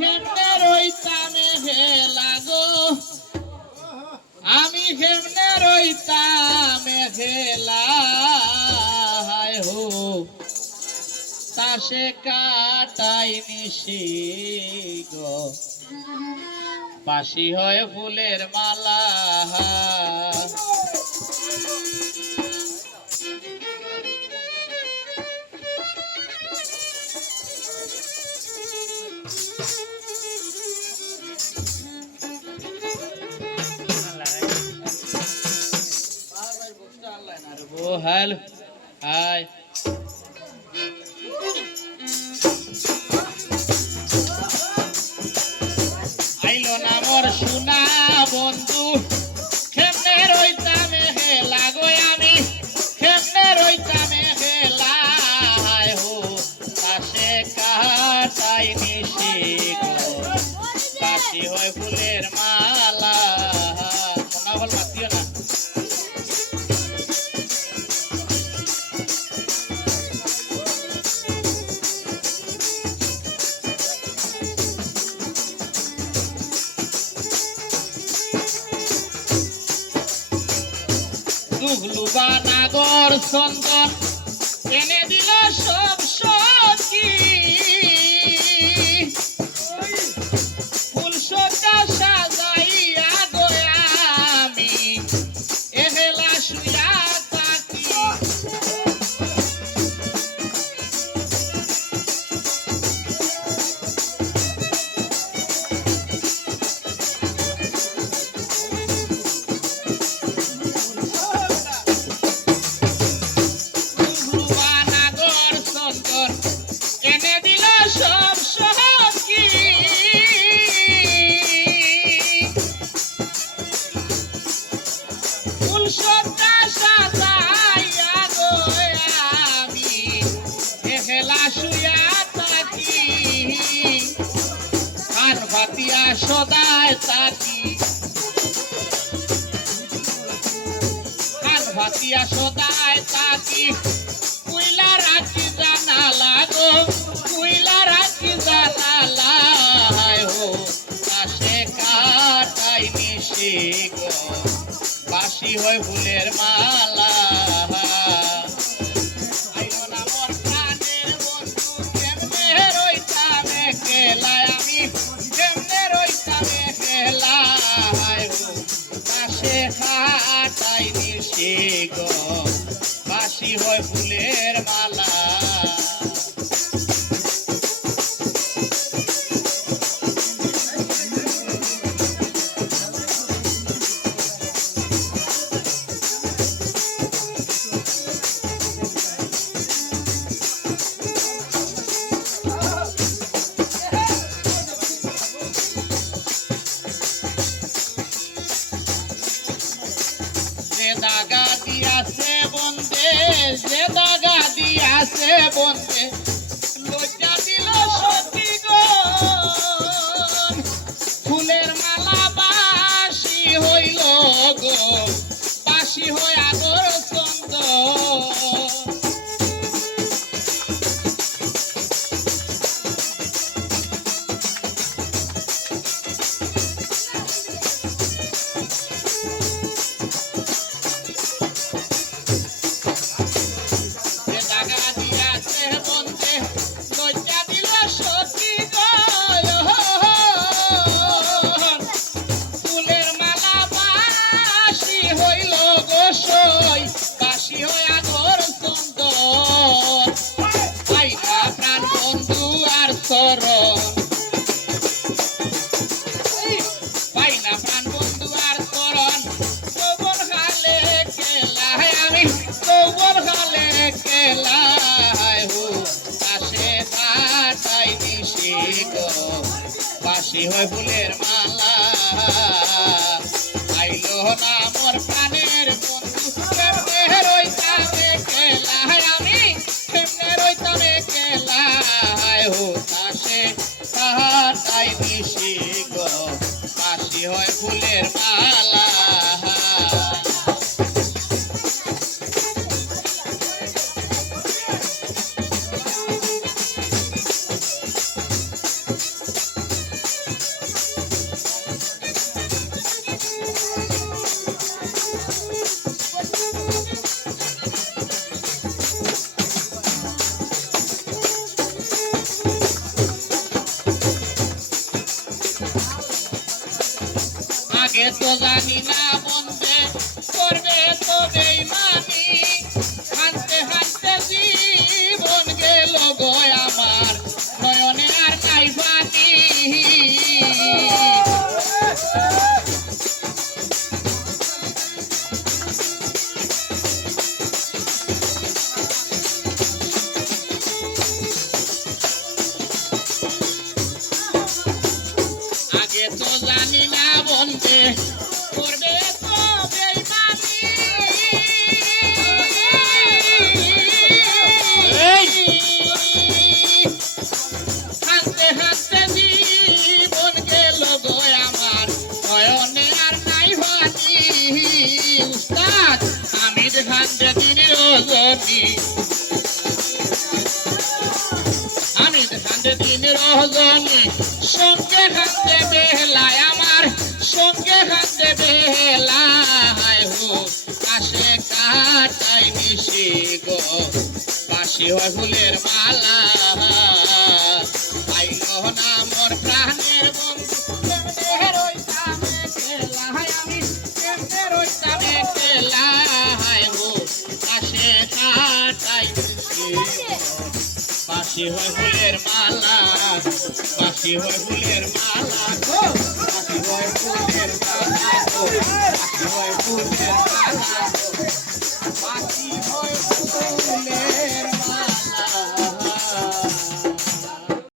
হেমনে রইতাম হেলা গো আমি হেমনে রইতাম হেলা হায় হো তাসে কাটাই নিশি গো বাসি হয় ফুলের মালা হ্যালো হাই আইলো না মোর সোনা বন্ধু কেমনে রইতাম হেলা গো আমি কেমনে রইতাম হেলা হায় হো পাশে কাটাই নিশি গো বাসি হয় ফুলের মালা সোনা বল মাতিও না দুগলুবা নাগর চন্দন এনে দিল সব সখী ফুল সজ্জা সাজাইয়া গো আমি এহেলা শুয়া থাকি এনে দিল সব সখী ফুল সজ্জা সাজাইয়া গো আমি এহেলা শুয়া থাকি কান ভাতিয়া সদায় থাকি কান ভাতিয়া সদায় থাকি কুইলা রাখি জানালা গো কুইলা রাখি জানালা হায় হো পাশে কাটাই নিশি গো বাসি হয় ফুলের মালা আইলো না মোর প্রাণের বন্ধু কেমনে রইতাম একলা আমি কেমনে রইতাম একলা হায় হো পাশে কাটাই নিশি গো বাসি হয় ফুলের মালা দাগা দিয়াছে বন্দে যে দাগা দিয়াছে বন্দে লজ্জা দিল সখী গো ফুলের মালা বাসি হইল গো বাসি হই আগর চন্দন পাইনা প্রাণ বন্ধু আর করণ যৌবন খালে কেলায় আমি যৌবন খালে কেলায় হো পাশে কাটাই নিশি গো বাসি হয় ফুলের মালা আইলো না মোর প্রাণের বন্ধু কেমনে রইতাম কেলায় আমি কেমনে রইতাম কেলায় হো পাশে কাটাই নিশি গো বাসি হয় ফুলের মালা আগে তো জানি না বন্ধে করবে তো বেইমানি হানতে হানতে জীবন গেল গো আমার নয়নে আর নাই পানি আগে তো জানি না বন্ধে করবে তো বেইমানি হাসতে হাসতে জীবন গেল গো আমার নয়নে আর নাই ভানি উস্তাদ আমি দেখাতে দিন রজনী আমি দেখাতে দিন রজনী সঙ্গে খাতে বেলায় আমার সঙ্গে খাতে বেলায় হো আসে কাটাই নিশি গো বাসি হয় ফুলের মালা পাইল না মোর প্রাণের বন্ধু কেমনে রইতাম একলাই আমি কেমনে রইতাম একলাই হো আসে কাটাই নিশি বাসি হয় ফুলের মালা বাসি হয় ফুলের মালা